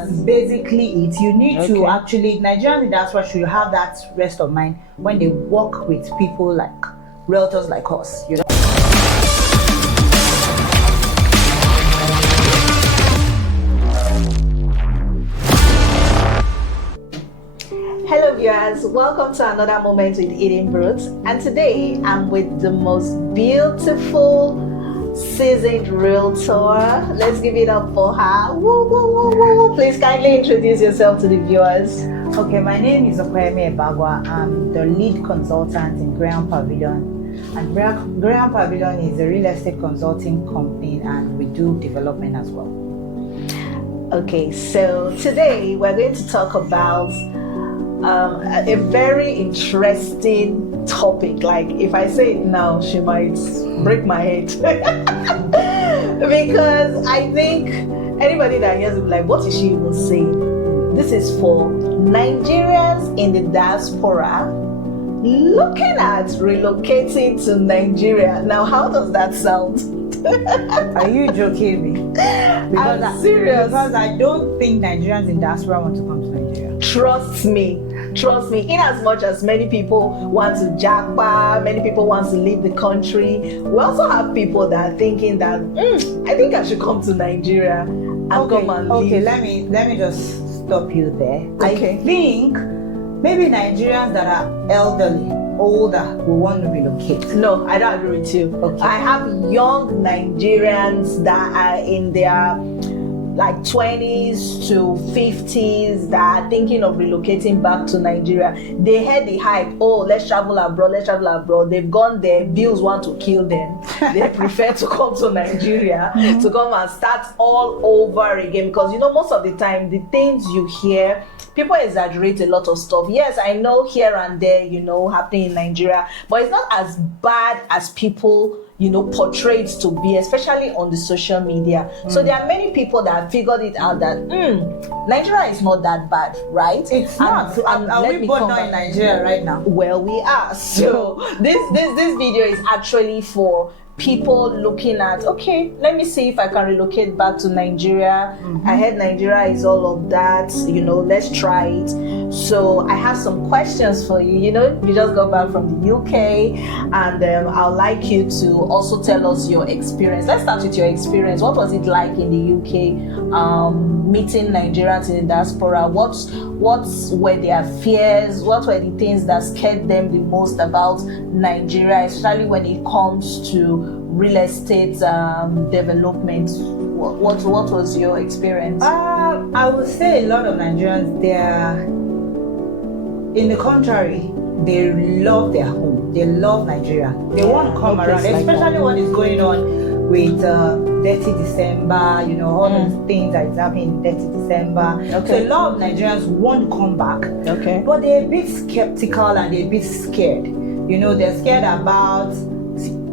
That's basically it. You need to actually, Nigerians in diaspora should have that rest of mind when they work with people like realtors like us, you know. Hello viewers, welcome to another moment with Edenbrooks, and today I'm with the most beautiful seasoned realtor. Let's give it up for her. Woo, woo, woo, woo. Please kindly introduce yourself to the viewers. Okay, my name is Okoyemi Ebagwa. I'm the lead consultant in Graham Pavilion, and Graham Pavilion is a real estate consulting company, and we do development as well. Okay, so today we're going to talk about a very interesting topic. Like, if I say it now, she might break my head because I think anybody that hears it, like, what is she even saying? This is for Nigerians in the diaspora looking at relocating to Nigeria. Now, how does that sound? Are you joking me? Because I'm serious. Because I don't think Nigerians in diaspora want to come to Nigeria. Trust me. In as much as many people want to japa, many people want to leave the country, we also have people that are thinking that I think I should come to Nigeria and come and live. Okay, let me just stop you there. Okay. I think maybe Nigerians that are elderly, older, will want to relocate. No, I don't agree with you. Okay. I have young Nigerians that are in their like 20s to 50s that are thinking of relocating back to Nigeria. They heard the hype, oh, let's travel abroad. They've gone there, bills want to kill them. They prefer to come to Nigeria to come and start all over again, because, you know, most of the time, the things you hear, people exaggerate a lot of stuff. Yes, I know here and there, you know, happening in Nigeria, but it's not as bad as people, you know, portrayed to be, especially on the social media. So there are many people that have figured it out that Nigeria is not that bad, right? It's not. Are we both not in Nigeria right now? Well, we are. So this video is actually for people looking at, okay, let me see if I can relocate back to Nigeria. I heard Nigeria is all of that, you know, let's try it. So I have some questions for you. You know, you just got back from the UK, and I'd like you to also tell us your experience. Let's start with your experience. What was it like in the UK, meeting Nigerians in the diaspora? What were their fears? What were the things that scared them the most about Nigeria, especially when it comes to real estate development? What was your experience? I would say a lot of Nigerians, they're in the contrary. They love their home. They love Nigeria. They want to come around, especially what is going on with Dirty December, you know, all those things that is happening in Dirty December. So a lot of Nigerians want to come back, but they're a bit skeptical and they're a bit scared. You know, they're scared about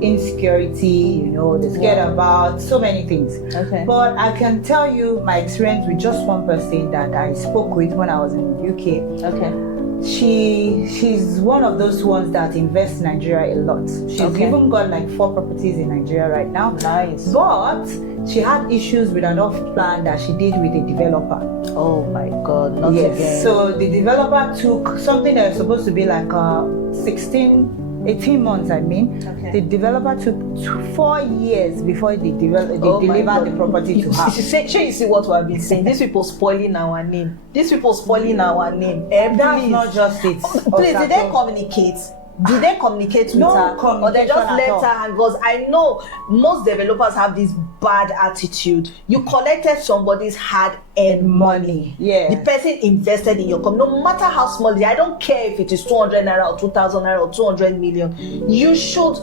insecurity, you know, they're scared about so many things. But I can tell you my experience with just one person that I spoke with when I was in the UK. She's one of those ones that invests in Nigeria a lot. She's even got like 4 properties in Nigeria right now. Nice. But she had issues with an off-plan that she did with a developer. Oh my God, not again. So the developer took something that was supposed to be like 18 months, I mean. The developer took 4 years before they delivered the property to her. You see what we have been saying? These people spoiling our name. That's not just it. Please, did they communicate? Did they communicate with her? Or they just left her? And because I know most developers have this bad attitude. You collected somebody's hard-earned money. Yeah. The person invested in your company. No matter how small it is, I don't care if it is 200 naira or 2,000 naira or 200 million. You should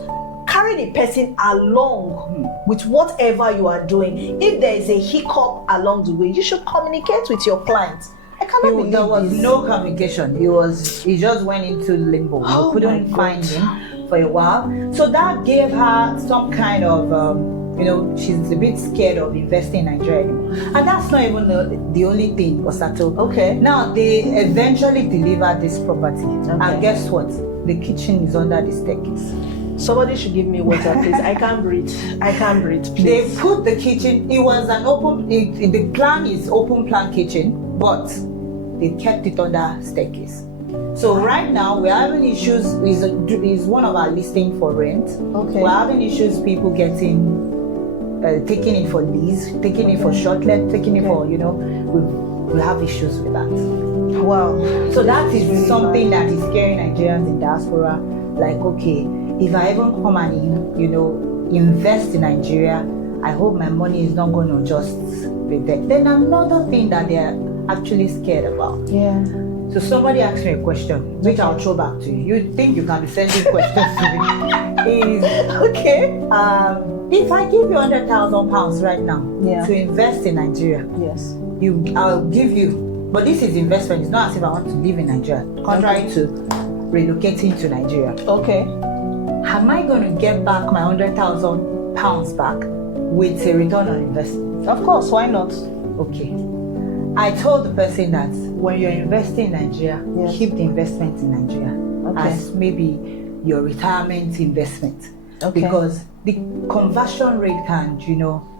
carry the person along with whatever you are doing. If there is a hiccup along the way, you should communicate with your clients. I cannot believe there was this. no communication. He just went into limbo. You couldn't find him for a while. So that gave her some kind of you know, she's a bit scared of investing in Nigeria anymore. And that's not even the only thing, Osato. Now they eventually delivered this property. And guess what? The kitchen is under the staircase. Somebody should give me water, please. I can't breathe. Please. They put the kitchen. It was an open. The plan is open plan kitchen, but they kept it under staircase. So right now we're having issues. Is one of our listing for rent. Okay. We're having issues. People getting taking it for lease, taking it for short let, taking it for we have issues with that. Wow. So that is really something that is scaring Nigerians in diaspora. Like, okay, if I even come and invest in Nigeria, I hope my money is not going to just be there. Then another thing that they are actually scared about. Yeah. So somebody asked me a question, which I'll throw back to you. You think you can be sending questions to me? Is okay. If I give you £100,000 right now to invest in Nigeria, yes, I'll give you. But this is investment. It's not as if I want to live in Nigeria. Contrary to relocating to Nigeria. Okay. Am I going to get back my £100,000 back with a return on investment? Of course. Why not? Okay. I told the person that when you're investing in Nigeria, keep the investment in Nigeria as maybe your retirement investment. Okay. Because the conversion rate can,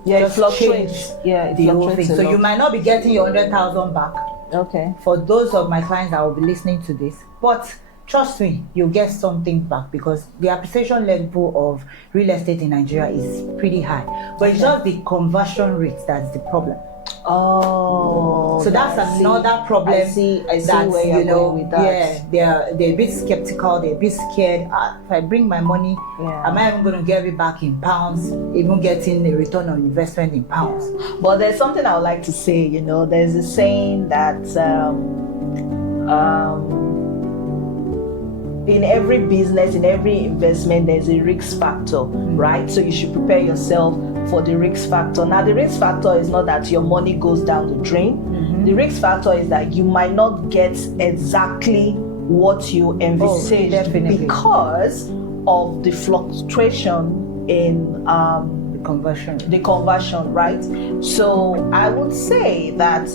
just fluctuates. Change it the whole thing. fluctuates. So you might not be getting your 100,000 back. Okay. For those of my clients that will be listening to this, but trust me, you'll get something back because the appreciation level of real estate in Nigeria is pretty high. But it's just the conversion rate that's the problem. Oh, so that's another problem. I see where you're going with that. Yeah, they're a bit skeptical. They're a bit scared. If I bring my money, am I even going to get it back in pounds? Even getting a return on investment in pounds? But there's something I would like to say. There's a saying that in every business, in every investment, there's a risk factor, right? So you should prepare yourself for the risk factor. Now, the risk factor is not that your money goes down the drain. The risk factor is that you might not get exactly what you envisaged because of the fluctuation in the conversion, right? So I would say that,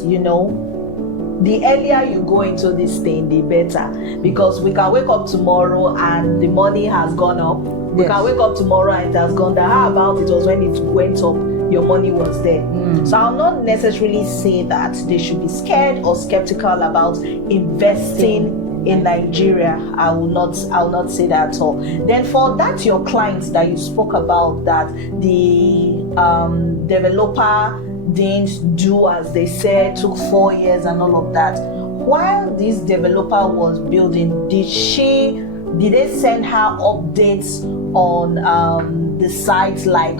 the earlier you go into this thing, the better. Because we can wake up tomorrow and the money has gone up. We can wake up tomorrow and it has gone down. How about it was when it went up, your money was there? So I'll not necessarily say that they should be scared or skeptical about investing in Nigeria. I will not say that at all. Then for that, your clients that you spoke about, that the developer didn't do as they said, took 4 years and all of that. While this developer was building, did they send her updates on the site, like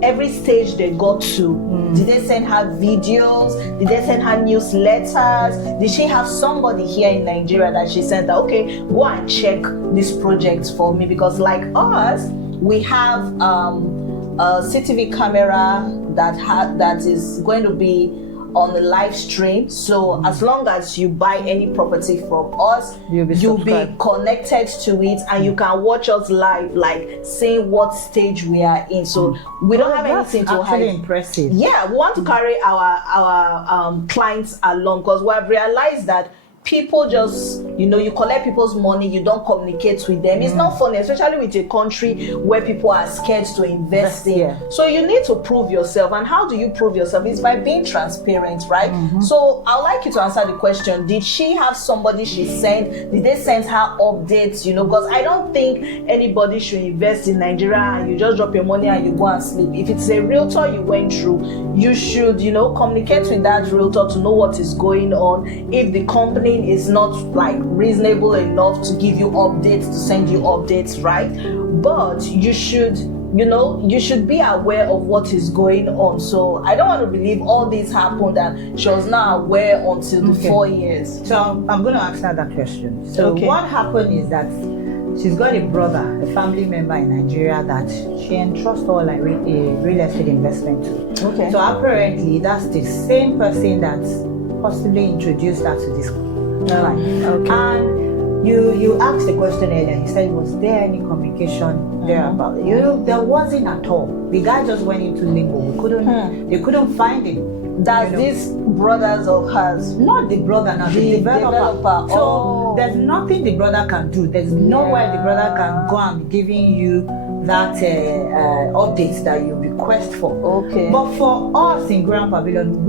every stage they got to? Did they send her videos? Did they send her newsletters? Did she have somebody here in Nigeria that she sent her, okay, go and check this project for me? Because like us, we have a CCTV camera that is going to be on the live stream. So as long as you buy any property from us, you'll be connected to it and you can watch us live, like saying what stage we are in. So we don't have anything to hide. That's impressive. Yeah, we want to carry our clients along because we have realized that people just, you collect people's money, you don't communicate with them. It's not funny, especially with a country where people are scared to invest in. Yeah. So you need to prove yourself. And how do you prove yourself? It's by being transparent, right? So I'd like you to answer the question. Did she have somebody she sent? Did they send her updates? Because I don't think anybody should invest in Nigeria and you just drop your money and you go and sleep. If it's a realtor you went through, you should, communicate with that realtor to know what is going on. If the company is not like reasonable enough to give you updates, to send you updates, right? But you should be aware of what is going on. So I don't want to believe all this happened and she was not aware until the 4 years. So I'm going to ask her that question. So what happened is that she's got a brother, a family member in Nigeria that she entrusts all like a real estate investment to. Okay. So apparently that's the same person that possibly introduced her to this client. Okay. And you asked the question earlier. You said, was there any communication there about it? There wasn't at all. The guy just went into limbo. They couldn't find him. That's these brothers of hers. Not the brother now, the developer. So there's nothing the brother can do. There's nowhere the brother can go and be giving you that updates that you request for. Okay. But for us in Grand Pavilion,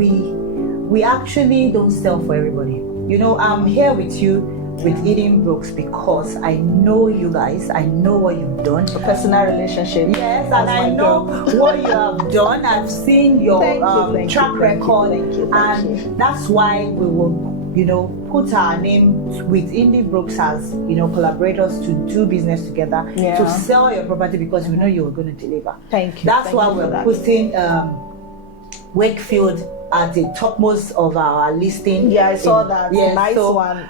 we actually don't sell for everybody. You know, I'm here with you with Edenbrooks because I know you guys. I know what you've done. A personal relationship. Yes, and I know what you have done. I've seen your track record, and that's why we will, you know, put our name with Edenbrooks as, you know, collaborators to do business together to sell your property because we know you're going to deliver. Thank you. That's why we're putting Wakefield at the topmost of our listing. Yeah, I saw that. Yes, nice one.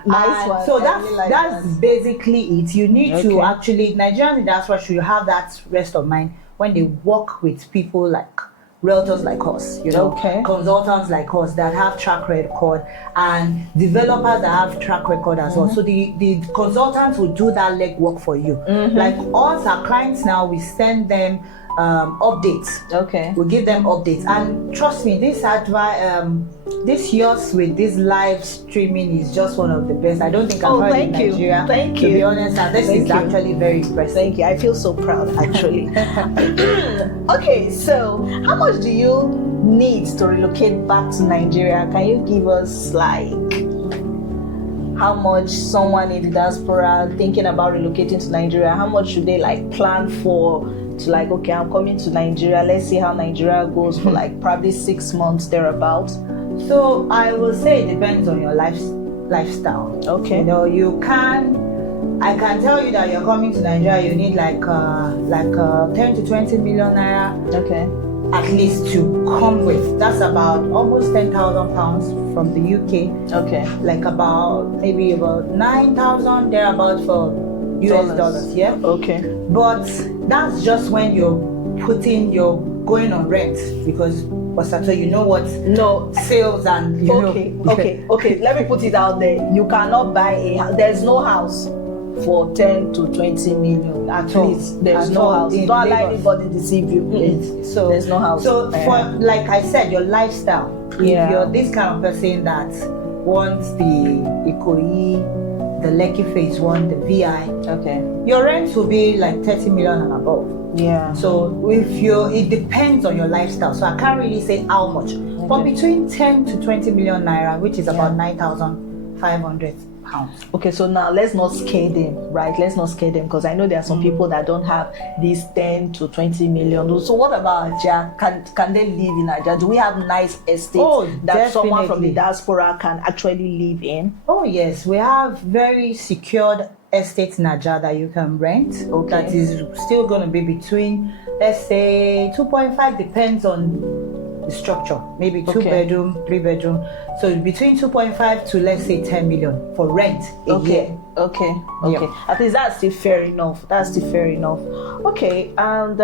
So that's basically it. You need to actually, Nigerians in diaspora should have that rest of mind when they work with people like realtors like us, you know, consultants like us that have track record, and developers that have track record as well. So the consultants will do that legwork for you. Like us, our clients now, we send them updates. We give them updates, and trust me, this yours with this live streaming is just one of the best. I don't think I've heard in Nigeria. Thank you. To be honest, and this is actually very impressive. Thank you. I feel so proud, actually. Okay, so how much do you need to relocate back to Nigeria? Can you give us like how much someone in the diaspora thinking about relocating to Nigeria, how much should they like plan for? To like, okay, I'm coming to Nigeria, let's see how Nigeria goes for like probably 6 months thereabouts. So I will say it depends on your lifestyle. Okay. You know, I can tell you that you're coming to Nigeria, you need like 10 to 20 million naira. Okay. At least to come with. That's about almost 10,000 pounds from the UK. Okay. Like maybe about 9,000 thereabouts for US dollars. Yeah. Okay. But that's just when you're going on rent, because you know what? No sales and okay. Let me put it out there. You cannot buy there's no house for 10 to 20 million. At least there's no house. Don't allow anybody deceive you. So there's no house. So for, like I said, your lifestyle. If you're this kind of person that wants the Ikoyi, the Lekki Phase 1, the VI, your rent will be like 30 million and above. Yeah. So it depends on your lifestyle. So I can't really say how much, but between 10 to 20 million naira, which is about 9,500 pounds. Okay, so now let's not scare them, right? Let's not scare them, because I know there are some people that don't have these 10 to 20 million. So what about Aja? Can they live in Aja? Do we have nice estates that someone from the diaspora can actually live in? Oh yes, we have very secured estates in Aja that you can rent. That is still going to be between, let's say, 2.5, depends on the structure, maybe 2 bedroom, 3 bedroom. So between 2.5 to let's say 10 million for rent a year. Okay. At least that's still fair enough. Okay, and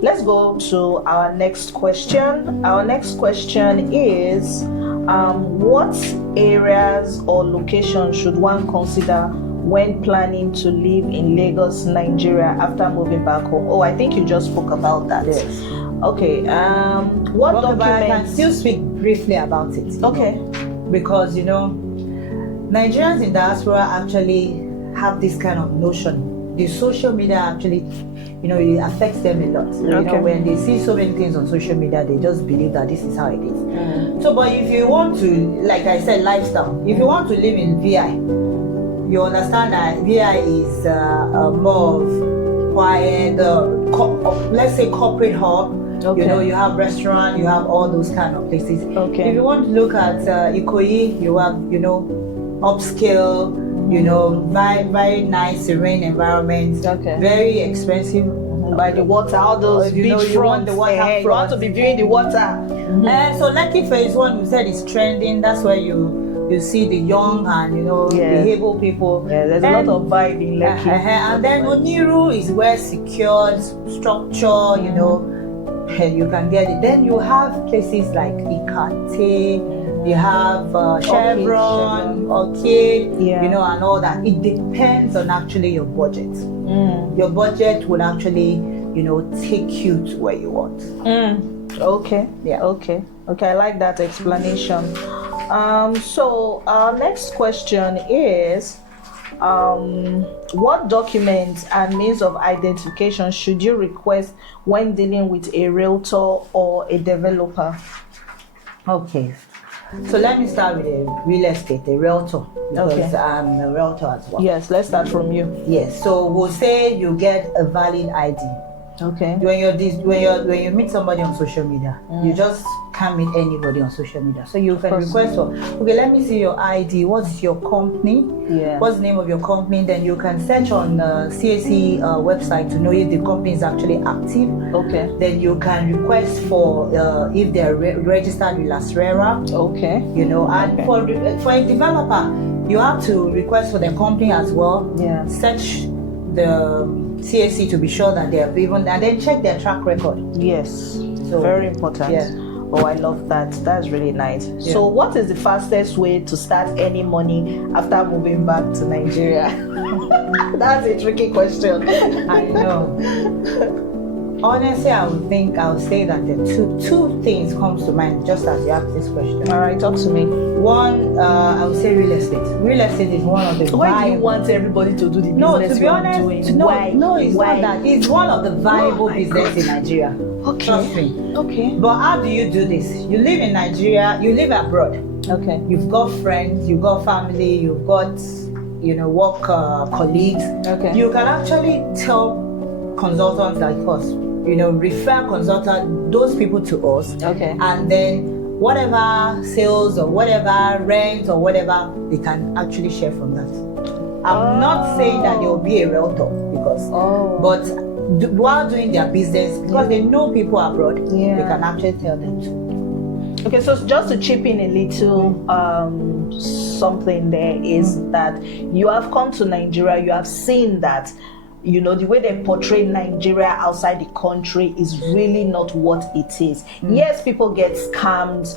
let's go to our next question. Our next question is, what areas or locations should one consider when planning to live in Lagos, Nigeria after moving back home? Oh, I think you just spoke about that. Yes. Okay. What documents? I can still speak briefly about it. Okay. Because Nigerians in diaspora actually have this kind of notion. The social media actually, it affects them a lot. When they see so many things on social media, they just believe that this is how it is. So, but if you want to, like I said, lifestyle. If you want to live in VI, you understand that VI is more of quiet, let's say corporate hub. You have restaurant, you have all those kind of places. If you want to look at Ikoyi, you have upscale, very, very nice serene environment. Very expensive. By the water, all those beach front, the water front. You want to be viewing the water. So Lekki Phase 1, you said is trending. That's where you see the young and the able people. Yeah, there's a lot of vibe in Lekki. And then Oniru is where secured structure, you can get it. Then you have places like Ikate, you have Chevron, and all that. It depends on actually your budget. Your budget would actually, take you to where you want. Okay. Yeah. Okay. Okay, I like that explanation. So our next question is, what documents and means of identification should you request when dealing with a realtor or a developer? Okay. So let me start with a real estate, a realtor, because I'm a realtor as well. Yes, let's start from you. Yes. So we'll say you get a valid ID. Okay. When you meet somebody on social media, you just can't meet anybody on social media. So you can request for, okay, let me see your ID. What's your company? Yeah. What's the name of your company? Then you can search on CAC website to know if the company is actually active. Okay. Then you can request for if they're registered with Las Rera. Okay. You know, and for a developer, you have to request for their company as well. Yeah. Search the CAC to be sure that they have even, and then check their track record. Yes. So very important. Yeah. Oh, I love that. That's really nice. Yeah. So what is the fastest way to start earning money after moving back to Nigeria? That's a tricky question. I know. Honestly, I would say that the two things comes to mind just as you ask this question. All right, talk to me. One, I would say real estate. Real estate is one of the Why do you want everybody to do the business? No, to be you're honest, doing? no, it's Why? not that. It's one of the viable my business God. in Nigeria. Okay. Trust me. Okay. But how do you do this? You live in Nigeria, you live abroad. Okay. You've got friends, you've got family, you've got, work colleagues. Okay. You can actually tell consultants like us, refer those people to us. Okay. And then whatever sales or whatever rent or whatever, they can actually share from that. I'm not saying that they'll be a realtor but while doing their business, because they know people abroad, they can actually tell them too. Okay, so just to chip in a little something there is that you have come to Nigeria, you have seen that the way they portray Nigeria outside the country is really not what it is. Yes, people get scammed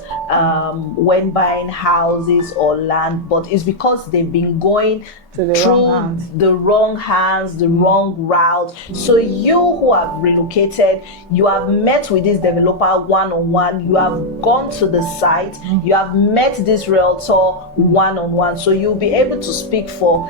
when buying houses or land, but it's because they've been going through the wrong hands, the wrong route. So you who have relocated, you have met with this developer one-on-one, you have gone to the site, you have met this realtor one-on-one, so you'll be able to speak for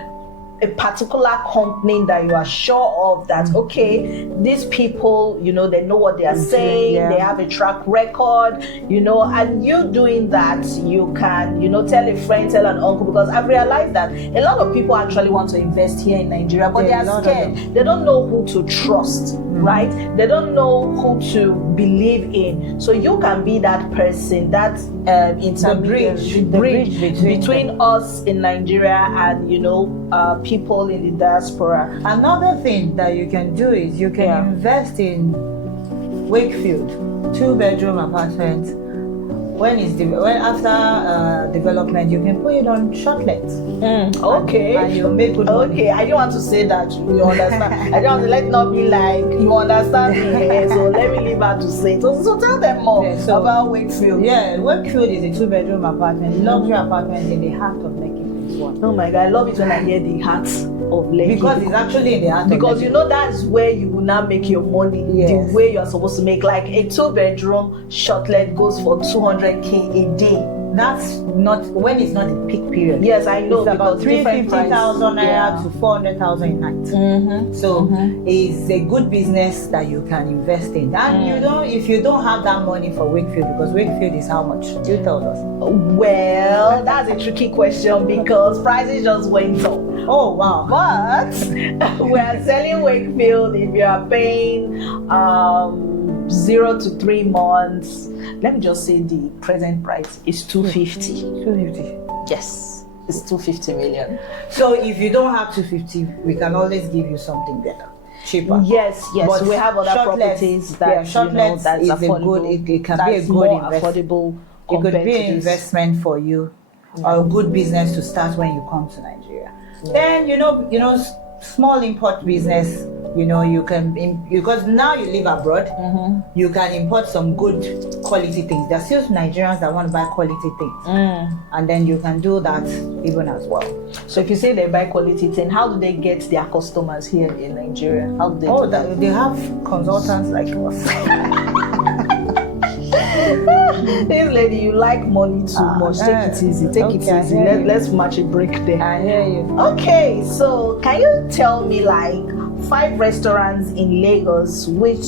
a particular company that you are sure of that, okay, these people, they know what they are saying, they have a track record, and you doing that, you can, tell a friend, tell an uncle, because I've realized that a lot of people actually want to invest here in Nigeria, but they are scared. They don't know who to trust, right? They don't know who to believe in. So you can be that person, that intermediary, bridge between us in Nigeria and, people in the diaspora. Another thing that you can do is you can invest in Wakefield, 2-bedroom apartment. When after development, you can put it on shortlet. Okay. And you'll make good money. Okay, I didn't want to say that. You understand? I don't want to let it not be like you understand me. So let me leave her to say it. So tell them more about Wakefield. Yeah, Wakefield is a 2-bedroom apartment, luxury apartment in the heart of Lekki. Oh my God, I love it when I hear the heart of Lekki. Because it's actually in the heart because of Lekki. That's where you will now make your money the way you're supposed to make. Like a 2-bedroom shortlet goes for 200K a day. That's not when it's not a peak period. Yes, I know. It's about 350,000 naira to 400,000 a night. So it's a good business that you can invest in. And if you don't have that money for Wakefield, because Wakefield is how much? You tell us. Well, that's a tricky question because prices just went up. Oh wow! But we are selling Wakefield if you are paying 0 to 3 months. Let me just say the present price is 250. 250. Yes, it's 250 million. So if you don't have 250, we can always give you something better, cheaper. Yes. But we have other properties that that's affordable. It can be a good investment. Affordable. It could be an investment for you, or a good business to start when you come to Nigeria. Then small import business. You can, because now you live abroad, you can import some good quality things. There's still Nigerians that want to buy quality things, and then you can do that even as well. So if you say they buy quality things, how do they get their customers here in Nigeria? How do they? They have consultants like us. This lady, you like money too much. Take it easy. Take it okay, easy. Let's match a break there. I hear you. Okay, so can you tell me like 5 restaurants in Lagos which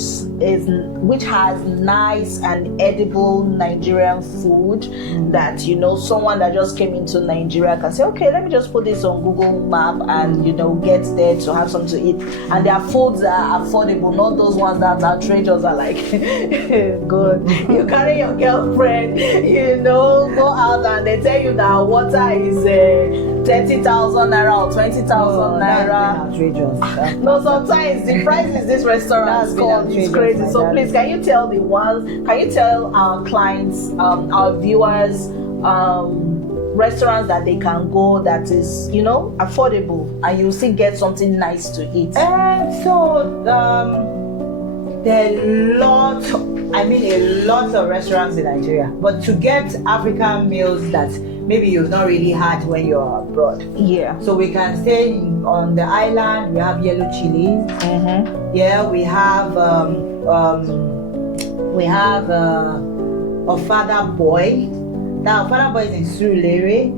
has nice and edible Nigerian food that someone that just came into Nigeria can say, okay, let me just put this on Google Map and get there to have something to eat, and their foods are affordable, not those ones that are outrageous are like good. You carry your girlfriend, go out and they tell you that water is 30,000 naira or 20,000 naira. Outrageous. No, sometimes the prices this restaurant called is crazy. So please, can you tell our clients, our viewers, restaurants that they can go that is, affordable, and you still get something nice to eat? So there are a lot of restaurants in Nigeria, but to get African meals that maybe you've not really had when you're abroad. Yeah. So we can say on the island we have yellow chilies. Yeah, we have Ofada Boy. Now Ofada Boy is in Surulere.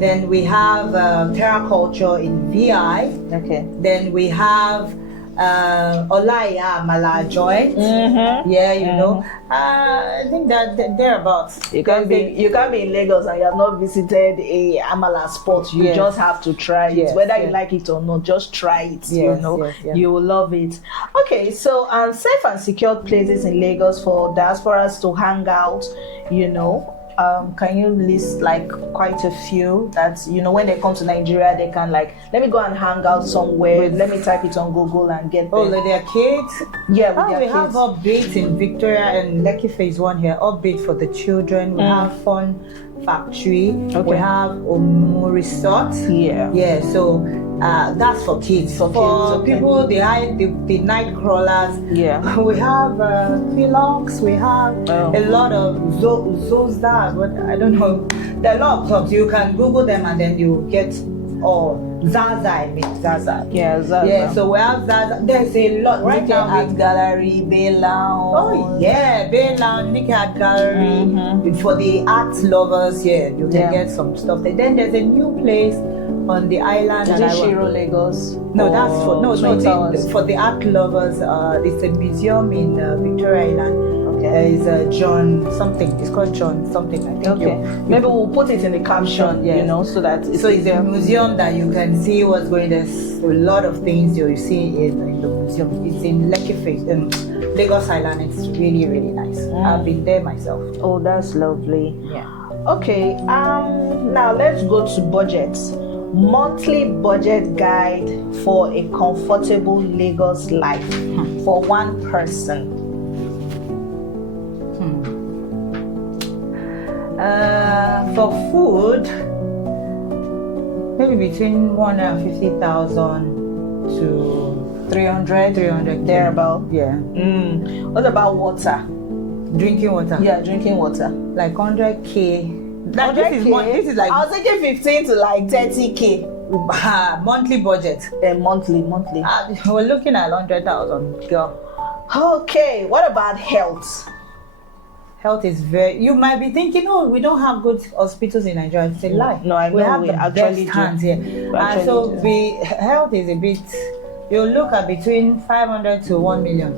Then we have Terra Culture in VI. Okay. Then we have Olaya Mala joint. Yeah, I think that thereabouts. You can't be in Lagos and you have not visited a Amala spot. You just have to try it, whether you like it or not. Just try it. You will love it. Okay, so safe and secure places in Lagos for diasporans to hang out. Can you list like quite a few that when they come to Nigeria they can like, let me go and hang out somewhere, let me type it on Google and get there. Like their kids? Yeah, with their we kids. have updates in Victoria and Lekki phase 1 here, update for the children. We have Fun Factory. We have Omu Resort. Yeah, so that's for kids. For people, the night crawlers. Yeah. We have Philox. We have a lot of Zozda. But I don't know. There are a lot of clubs. You can Google them and then you get Zaza. Zaza. Yeah, Zaza. Yeah. So we have Zaza. There's a lot right now. Art Gallery, Bay Lounge. Oh yeah, Bay Lounge, Nick Art Gallery. For the art lovers, you can get some stuff there. Then there's a new place on the island. Is it Shiro Lagos? No, that's for the art lovers. It's a museum in Victoria Island. It's John something. It's called John something, I think. Okay. Maybe we'll put it in the caption, so that it's a museum that you can see what's going. There's a lot of things you see in the museum. It's in Lekki, Lagos Island. It's really, really nice. I've been there myself. Oh, that's lovely. Yeah. Okay. Now let's go to budgets. Monthly budget guide for a comfortable Lagos life for one person. For food, maybe between 150,000 to 300 thereabout. Yeah. What about water? Drinking water. Yeah, drinking water. Like 100K. This is like I was thinking 15 to like 30K. Monthly budget. Monthly. We're looking at 100,000, girl. Okay. What about health? Health is you might be thinking, we don't have good hospitals in Nigeria. It's a lie. No, I know we have we the actually best hands here. And so health is a bit, you look at between 500 to 1 million.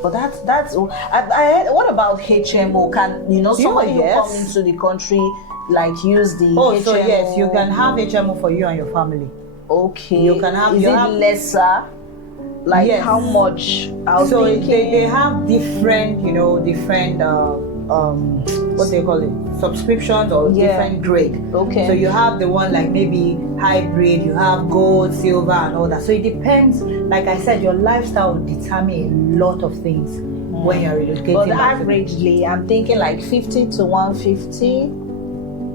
But that's I heard, what about HMO? Can somebody who come into the country like use the HMO? So yes, you can have HMO for you and your family. Okay. You can have lesser? Like how much? They have different what they call it, subscriptions or different grade. Okay. So you have the one like maybe hybrid, you have gold, silver and all that. So it depends, like I said, your lifestyle will determine a lot of things when you're relocating. But averagely, I'm thinking like 50 to 150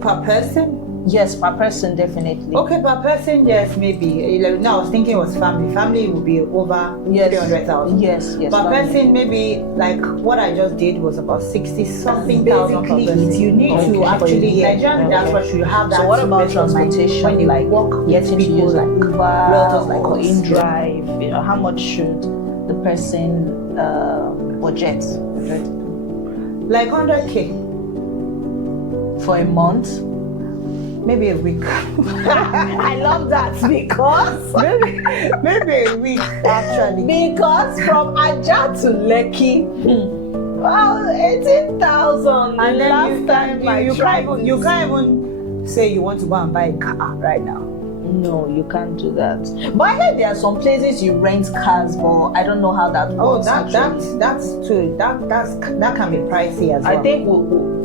per person. Yes, per person, definitely. Okay, per person, yes, maybe. No, I was thinking it was family. Family would be over 300,000. Yes. Per person, maybe like what I just did was about 60-something thousand per person. You need to actually, Nigerian diaspora should have that. So what about transportation? When you like work, getting to use like Uber, realtors like or InDrive, how much should the person budget? Like 100K, For a month? maybe a week. I love that because maybe a week actually. because from Aja to Lekki, well, 18,000. And then Last time I you tried can't this. even say you want to go and buy a car right now. No, you can't do that. But I heard there are some places you rent cars, but I don't know how that Oh, works. that's true. That can be pricey as well. I think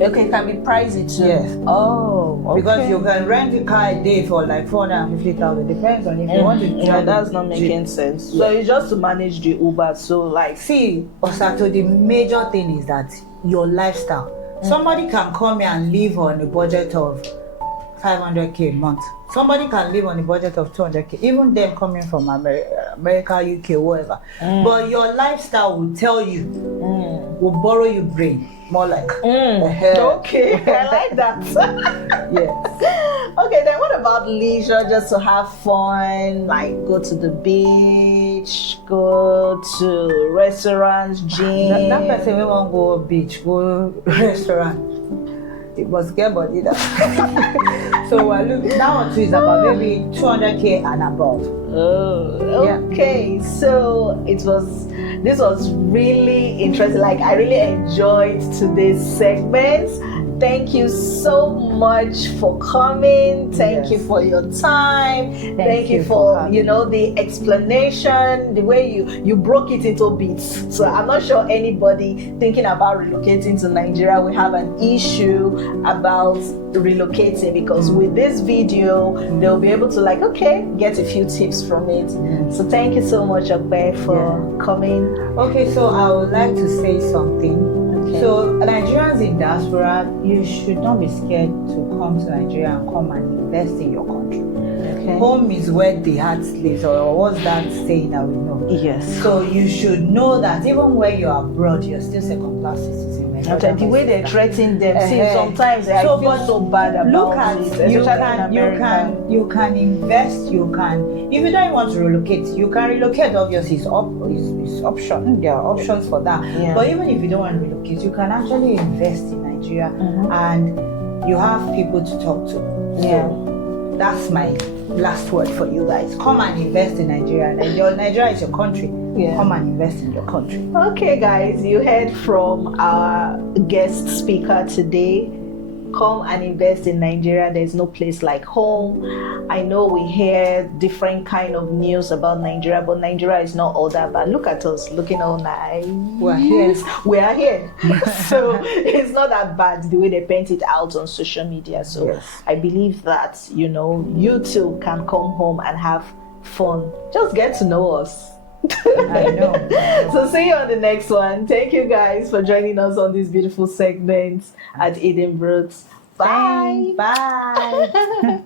okay, can be pricey too. Yes. Oh, okay. Because you can rent a car a day for like 450,000. Depends on if you want to Yeah, drive. that's not making sense. So it's just to manage the Uber. So like, See, Osato, the major thing is that your lifestyle. Somebody can come here and live on a budget of 500K a month. Somebody can live on a budget of 200K. Even them coming from America, UK, whatever. But your lifestyle will tell you, will borrow your brain. More like. okay, I like that. Yes. Okay, then what about leisure? Just to have fun, like go to the beach, go to restaurants, gym. That person will want go beach, go restaurant. It must get body that. So look, that one too is about maybe 200K and above. Oh, okay. So this was really interesting. Like I really enjoyed today's segment. Thank you so much for coming. Thank you for your time. Thank you for the explanation, the way you broke it into bits. So I'm not sure anybody thinking about relocating to Nigeria will have an issue about relocating, because with this video they'll be able to get a few tips from it. So thank you so much, Akpe, for coming. Okay, so I would like to say something. So Nigerians in diaspora, you should not be scared to come to Nigeria and come and invest in your country. Okay. Home is where the heart lives, or what's that saying that we know? Yes. So you should know that even when you're abroad, you're still second-class citizen. The way they threaten them, see, sometimes I feel so bad about look at it. You can invest. You can, if you don't want to relocate, you can relocate. Obviously, it's option. There are options for that. Yeah. But even if you don't want to relocate, you can actually invest in Nigeria, and you have people to talk to. So that's my last word for you guys. Come and invest in Nigeria. Nigeria is your country. Come and invest in your country. Okay, guys, you heard from our guest speaker today. Come and invest in Nigeria. There's no place like home. I know we hear different kind of news about Nigeria, but Nigeria is not all that bad. Look at us, looking all nice. We're here. We are here. So it's not that bad the way they paint it out on social media. So I believe that, you too can come home and have fun. Just get to know us. I know. So see you on the next one. Thank you guys for joining us on this beautiful segment at Edenbrooks. Bye. Bye.